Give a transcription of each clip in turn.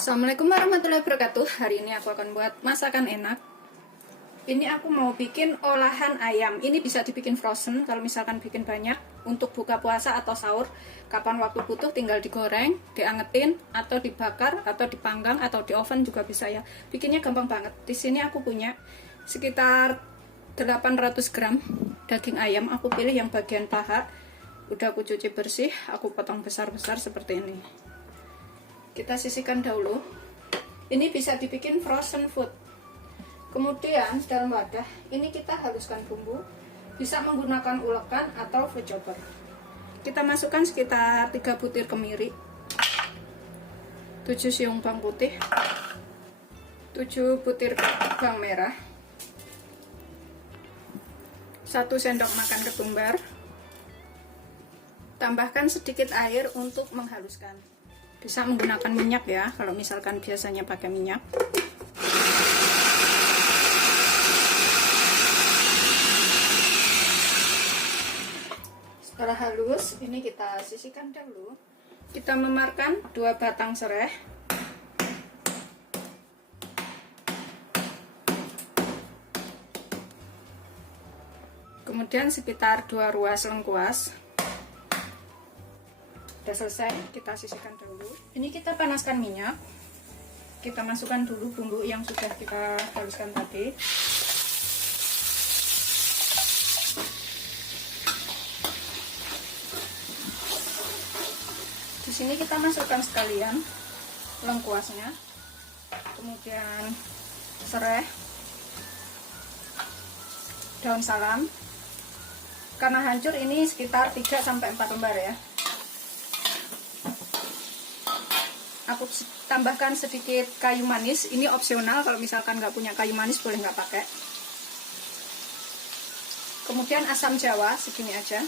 Assalamualaikum warahmatullahi wabarakatuh. Hari ini aku akan buat masakan enak. Ini aku mau bikin olahan ayam. Ini bisa dibikin frozen kalau misalkan bikin banyak untuk buka puasa atau sahur. Kapan waktu butuh tinggal digoreng, diangetin, atau dibakar, atau dipanggang, atau di oven juga bisa ya. Bikinnya gampang banget. Di sini aku punya sekitar 800 gram daging ayam. Aku pilih yang bagian paha. Udah aku cuci bersih, aku potong besar-besar seperti ini. Kita sisihkan dahulu. Ini bisa dibikin frozen food. Kemudian dalam wadah ini kita haluskan bumbu, bisa menggunakan ulekan atau food chopper. Kita masukkan sekitar 3 butir kemiri, 7 siung bawang putih, 7 butir bawang merah, 1 sendok makan ketumbar. Tambahkan sedikit air untuk menghaluskan. Bisa menggunakan minyak ya, kalau misalkan biasanya pakai minyak. Setelah halus, ini kita sisihkan dahulu. Kita memarkan 2 batang serai. Kemudian sekitar 2 ruas lengkuas. Udah selesai, kita sisihkan dulu. Ini kita panaskan minyak. Kita masukkan dulu bumbu yang sudah kita haluskan tadi. Di sini kita masukkan sekalian lengkuasnya, kemudian serai, daun salam. Karena hancur ini sekitar 3-4 lembar ya. Aku tambahkan sedikit kayu manis, ini opsional, kalau misalkan nggak punya kayu manis boleh nggak pakai. Kemudian asam jawa segini aja.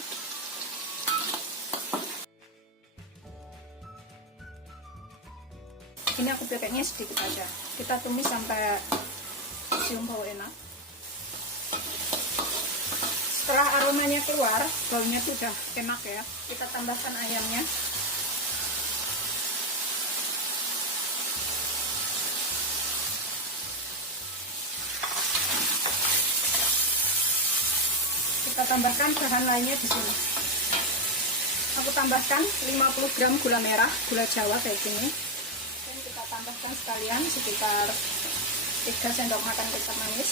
Ini aku pakainya sedikit aja. Kita tumis sampai cium bau enak. Setelah aromanya keluar, baunya tuh udah enak ya. Kita tambahkan ayamnya. Kita tambahkan bahan lainnya di sini. Aku tambahkan 50 gram gula merah, gula Jawa kayak gini. Dan kita tambahkan sekalian sekitar 3 sendok makan kecap manis.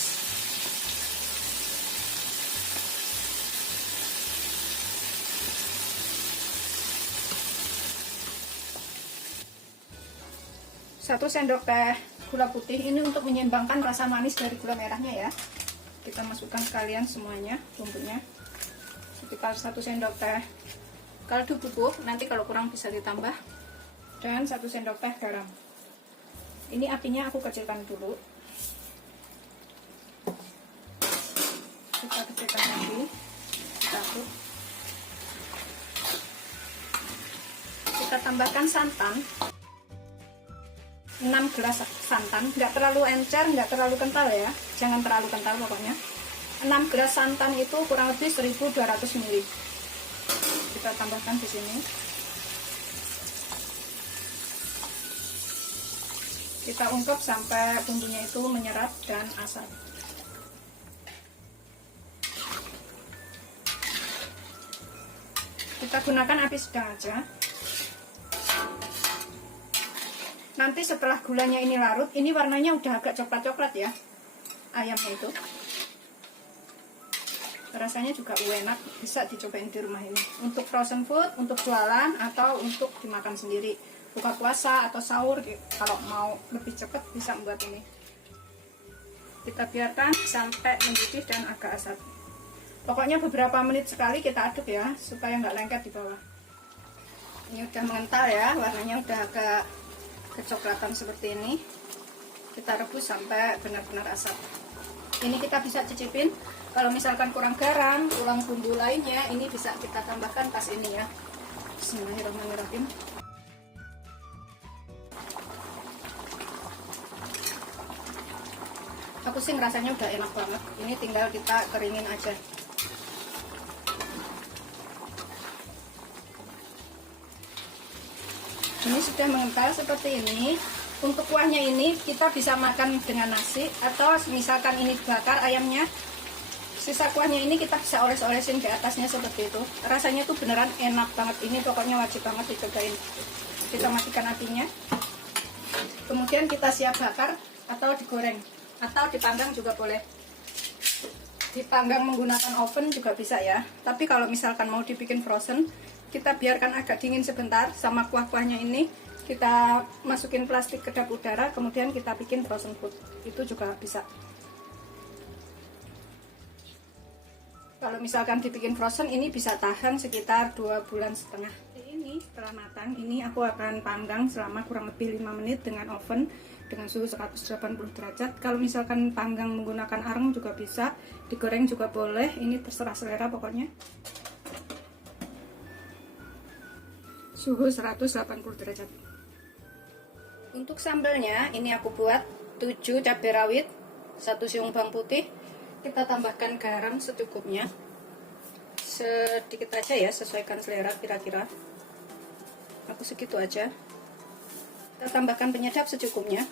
Satu sendok teh gula putih, ini untuk menyeimbangkan rasa manis dari gula merahnya ya. Kita masukkan sekalian semuanya bumbunya, sekitar 1 sendok teh kaldu bubuk, nanti kalau kurang bisa ditambah, dan 1 sendok teh garam. Ini apinya aku kecilkan dulu. Kita kecilkan lagi, kita aduk. Kita tambahkan santan, 6 gelas santan, nggak terlalu encer, nggak terlalu kental ya, jangan terlalu kental pokoknya. 6 gelas santan itu kurang lebih 1200 ml. Kita tambahkan di sini. Kita ungkep sampai bumbunya itu menyerap dan asam. Kita gunakan api sedang aja. Nanti setelah gulanya ini larut, ini warnanya udah agak coklat-coklat ya, ayamnya itu. Rasanya juga enak, bisa dicobain di rumah ini. Untuk frozen food, untuk jualan, atau untuk dimakan sendiri. Buka puasa atau sahur, kalau mau lebih cepat bisa membuat ini. Kita biarkan sampai mendidih dan agak asat. Pokoknya beberapa menit sekali kita aduk ya, supaya nggak lengket di bawah. Ini udah mengental ya, warnanya udah agak kecoklatan seperti ini. Kita rebus sampai benar-benar asap. Ini kita bisa cicipin. Kalau misalkan kurang garam, kurang bumbu lainnya, ini bisa kita tambahkan pas ini ya. Bismillahirrahmanirrahim. Aku sih ngerasanya udah enak banget. Ini tinggal kita keringin aja. Ini sudah mengental seperti ini. Untuk kuahnya ini kita bisa makan dengan nasi, atau misalkan ini bakar ayamnya, sisa kuahnya ini kita bisa oles-olesin di atasnya seperti itu. Rasanya tuh beneran enak banget. Ini pokoknya wajib banget dicobain. Kita matikan apinya. Kemudian kita siap bakar atau digoreng atau dipanggang juga boleh. Dipanggang menggunakan oven juga bisa ya. Tapi kalau misalkan mau dibikin frozen, kita biarkan agak dingin sebentar sama kuah-kuahnya ini. Kita masukin plastik kedap udara, kemudian kita bikin frozen food. Itu juga bisa. Kalau misalkan dibikin frozen, ini bisa tahan sekitar 2,5 bulan. Ini setelah matang, ini aku akan panggang selama kurang lebih 5 menit dengan oven dengan suhu 180 derajat. Kalau misalkan panggang menggunakan areng juga bisa, digoreng juga boleh. Ini terserah selera pokoknya. Suhu 180 derajat. Untuk sambelnya, ini aku buat 7 cabai rawit, 1 siung bawang putih. Kita tambahkan garam secukupnya. Sedikit aja ya, sesuaikan selera kira-kira. Aku segitu aja. Kita tambahkan penyedap secukupnya.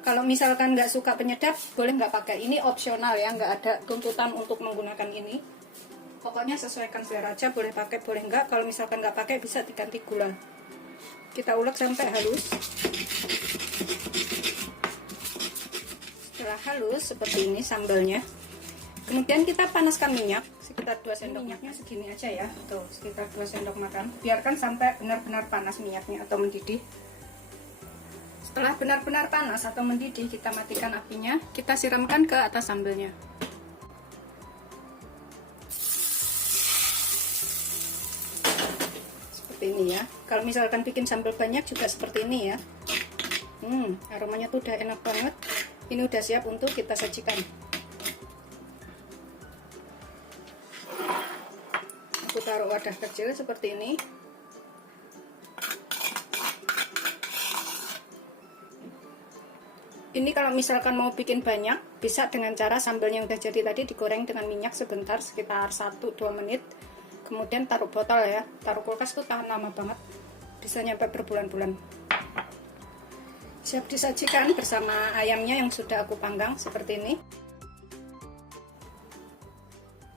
Kalau misalkan nggak suka penyedap, boleh nggak pakai. Ini opsional ya, nggak ada tuntutan untuk menggunakan ini. Pokoknya sesuaikan selera aja, boleh pakai, boleh nggak. Kalau misalkan nggak pakai, bisa diganti gula. Kita ulek sampai halus. Setelah halus seperti ini sambalnya, kemudian kita panaskan minyak sekitar 2 sendok. Minyaknya segini aja ya, tuh sekitar 2 sendok makan. Biarkan sampai benar-benar panas minyaknya atau mendidih. Setelah benar-benar panas atau mendidih, kita matikan apinya. Kita siramkan ke atas sambalnya. Ini ya, kalau misalkan bikin sambal banyak juga seperti ini ya. Aromanya tuh udah enak banget. Ini udah siap untuk kita sajikan. Aku taruh wadah kecil seperti ini. Ini kalau misalkan mau bikin banyak, bisa dengan cara sambalnya udah jadi tadi digoreng dengan minyak sebentar, sekitar 1-2 menit. Kemudian taruh botol ya, taruh kulkas tuh tahan lama banget, bisa nyampe berbulan-bulan. Siap disajikan bersama ayamnya yang sudah aku panggang seperti ini.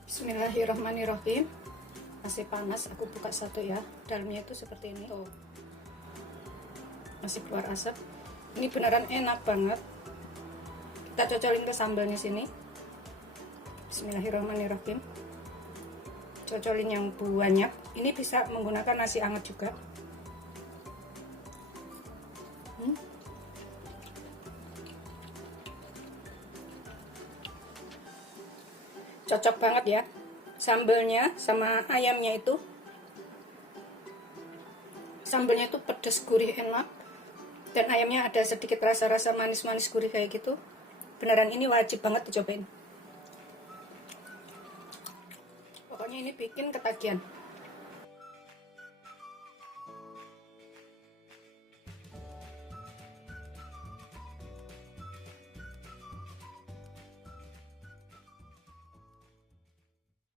Bismillahirrahmanirrahim. Masih panas, aku buka satu ya. Dalamnya itu seperti ini. Oh, masih keluar asap. Ini beneran enak banget. Kita cocolin ke sambalnya sini. Bismillahirrahmanirrahim. Cocolin yang banyak. Ini bisa menggunakan nasi hangat juga. Cocok banget ya. Sambalnya sama ayamnya itu. Sambalnya itu pedas, gurih, enak. Dan ayamnya ada sedikit rasa-rasa manis-manis gurih kayak gitu. Beneran ini wajib banget dicobain. Pokoknya ini bikin ketagihan.